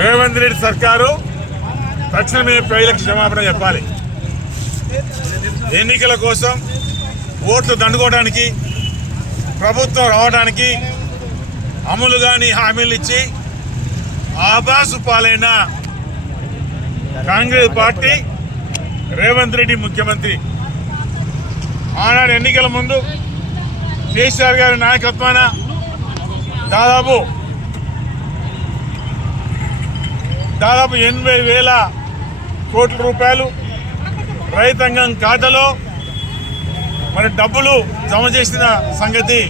రేవంత్ రెడ్డి సర్కారు తక్షణమే ప్రజలకు క్షమాపణ చెప్పాలి. ఎన్నికల కోసం ఓట్లు దండుకోవడానికి ప్రభుత్వం రావడానికి అమలు కాని హామీలు ఇచ్చి ఆభాసు పాలైన కాంగ్రెస్ పార్టీ రేవంత్ రెడ్డి ముఖ్యమంత్రి. ఆనాడు ఎన్నికల ముందు కేసీఆర్ గారి నాయకత్వాన దాదాపు దాదాపు ఎనభై వేల కోట్ల రూపాయలు రైతాంగం ఖాతాలో మరి డబ్బులు జమ చేసిన సంగతి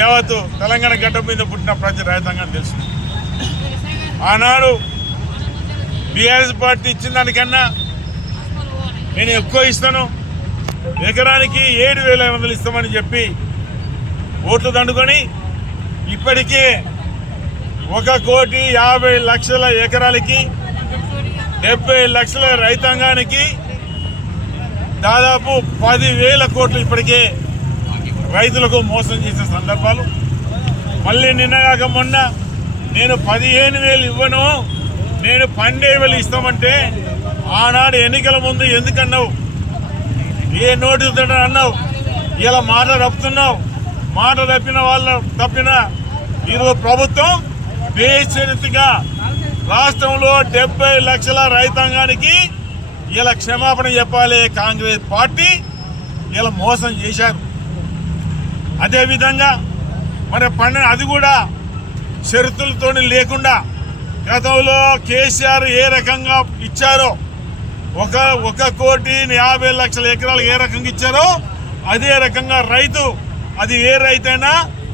యావత్తు తెలంగాణ గడ్డ మీద పుట్టిన ప్రతి రైతాంగం తెలుసు. ఆనాడు బీఆర్ఎస్ పార్టీ ఇచ్చిన దానికన్నా నేను ఎక్కువ ఇస్తాను. ఎకరానికి ఏడు వేల ఐదు వందలు ఇస్తామని చెప్పి ఓట్లు దండుకొని ఇప్పటికే ఒక కోటి యాభై లక్షల ఎకరాలకి డెబ్బై లక్షల రైతాంగానికి దాదాపు పదివేల కోట్లు ఇప్పటికే రైతులకు మోసం చేసిన సందర్భాలు. మళ్ళీ నిన్నగాక మొన్న నేను పదిహేను వేలు ఇవ్వను నేను పన్నెండు వేలు ఇస్తామంటే ఆనాడు ఎన్నికల ముందు ఎందుకన్నావు? ఏ నోటు అన్నావు? ఇలా మాట తప్పుతున్నావు మాట తప్పిన వాళ్ళ తప్పిన ఈరోజు ప్రభుత్వం చరిత్రగా రాష్ట్రంలో డెబ్బై లక్షల రైతాంగానికి ఇలా క్షమాపణ చెప్పాలి. కాంగ్రెస్ పార్టీ ఇలా మోసం చేశారు. అదేవిధంగా మరి పన్నెండు అది కూడా షరతులతో లేకుండా గతంలో కేసీఆర్ ఏ రకంగా ఇచ్చారో ఒక ఒక కోటి యాభై లక్షల ఎకరాలు ఏ రకంగా ఇచ్చారో అదే రకంగా రైతు అది ఏ రైతైనా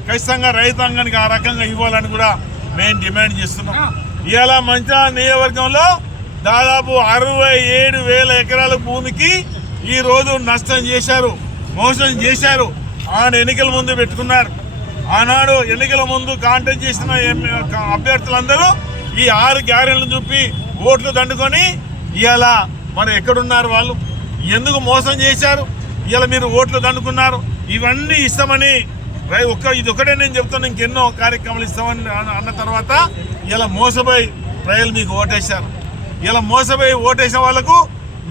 ఖచ్చితంగా రైతాంగానికి ఆ రకంగా ఇవ్వాలని కూడా మేము డిమాండ్ చేస్తున్నాం. ఇవాళ మంచిర్యాల నియోజకవర్గంలో దాదాపు అరవై ఏడు వేల ఎకరాల భూమికి ఈ రోజు నష్టం చేశారు మోసం చేశారు. ఆయన ఎన్నికల ముందు పెట్టుకున్నారు. ఆనాడు ఎన్నికల ముందు కాంటెస్ట్ చేసిన అభ్యర్థులందరూ ఈ ఆరు గ్యారెంట్లు చూపి ఓట్లు దండుకొని ఇవాళ మరి ఎక్కడున్నారు వాళ్ళు? ఎందుకు మోసం చేశారు? ఇవాళ మీరు ఓట్లు దండుకున్నారు. ఇవన్నీ ఇస్తామని రై- ఒక్క ఇది ఒకటే నేను చెప్తాను ఇంకెన్నో కార్యక్రమాలు ఇస్తామని అన్న- అన్న తర్వాత ఇలా మోసపోయి ప్రజలు మీకు ఓటేశారు. ఇలా మోసపోయి ఓటేసిన వాళ్ళకు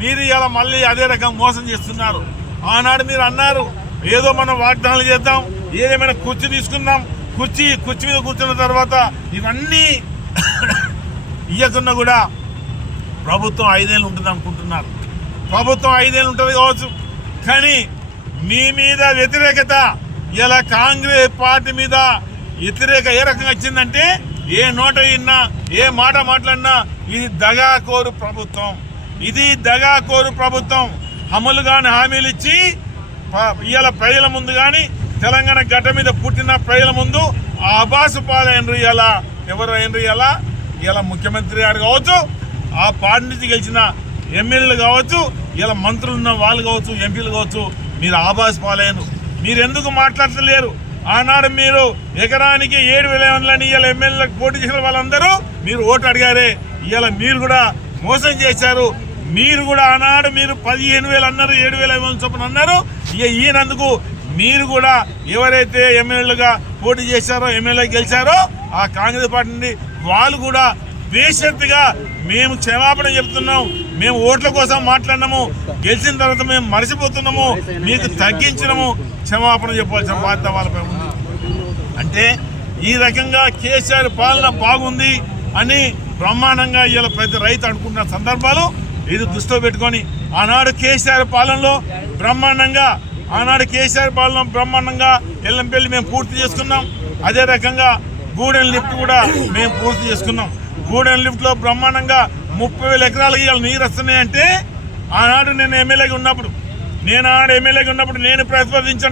మీరు ఇలా మళ్ళీ అదే రకం మోసం చేస్తున్నారు. ఆనాడు మీరు అన్నారు ఏదో మనం వాగ్దానాలు చేద్దాం ఏదేమైనా కుర్చీ తీసుకుందాం కుర్చీ కుర్చీ మీద కూర్చున్న తర్వాత ఇవన్నీ ఇయ్యకున్నా కూడా ప్రభుత్వం ఐదేళ్ళు ఉంటుంది అనుకుంటున్నారు. ప్రభుత్వం ఐదేళ్ళు ఉంటుంది కావచ్చు కానీ మీ మీద వ్యతిరేకత ఇలా కాంగ్రెస్ పార్టీ మీద వ్యతిరేక ఏ రకంగా వచ్చిందంటే ఏ నోట విన్నా ఏ మాట మాట్లాడినా ఇది దగాకోరు ప్రభుత్వం. ఇది దగాకోరు ప్రభుత్వం. అమలు కాని హామీలు ఇచ్చి ఇవాళ ప్రజల ముందు కానీ తెలంగాణ గడ్డ మీద పుట్టిన ప్రజల ముందు ఆభాసు పాలైనరు ఇలా ఎవరు అయినరు ఇలా ఇలా ముఖ్యమంత్రి గారు కావచ్చు ఆ పార్టీ నుంచి గెలిచిన ఎమ్మెల్యేలు కావచ్చు ఇలా మంత్రులు ఉన్న వాళ్ళు కావచ్చు ఎంపీలు కావచ్చు మీరు ఆభాస్ పాలైనరు. మీరు ఎందుకు మాట్లాడతలేరు? ఆనాడు మీరు ఎకరానికి ఏడు వేల వందలని ఇవాళ ఎమ్మెల్యేలకు పోటీ చేసిన వాళ్ళందరూ మీరు ఓటు అడిగారే. ఇవాళ మీరు కూడా మోసం చేశారు. మీరు కూడా ఆనాడు మీరు పదిహేను వేలు అన్నారు ఏడు వేల ఐదు వందల చొప్పున అన్నారు. ఇక ఈయనందుకు మీరు కూడా ఎవరైతే ఎమ్మెల్యేలుగా పోటీ చేశారో ఎమ్మెల్యే గెలిచారో ఆ కాంగ్రెస్ పార్టీ నుండి వాళ్ళు కూడా బేషరతుగా మేము క్షమాపణ చెప్తున్నాం. మేము ఓట్ల కోసం మాట్లాడినాము. గెలిచిన తర్వాత మేము మర్చిపోతున్నాము మీకు తగ్గించినము. క్షమాపణ చెప్పాల్సిన బాధ్యత వాళ్ళపై ఉంది. అంటే ఈ రకంగా కేసీఆర్ పాలన బాగుంది అని బ్రహ్మాండంగా ఇలా ప్రతి రైతు అనుకుంటున్న సందర్భాలు ఇది దృష్టిలో పెట్టుకొని ఆనాడు కేసీఆర్ పాలనలో బ్రహ్మాండంగా ఆనాడు కేసీఆర్ పాలన బ్రహ్మాండంగా ఎల్లంపల్లి మేము పూర్తి చేసుకున్నాం. అదే రకంగా గూడెం లిఫ్ట్ కూడా మేము పూర్తి చేసుకున్నాం. గూడెం లిఫ్ట్లో బ్రహ్మాండంగా ముప్పై వేల ఎకరాలకి ఇవాళ నీరు వస్తున్నాయంటే ఆనాడు నేను ఎమ్మెల్యేగా ఉన్నప్పుడు నేను ఆనాడు ఎమ్మెల్యేగా ఉన్నప్పుడు నేను ప్రతిపాదించాను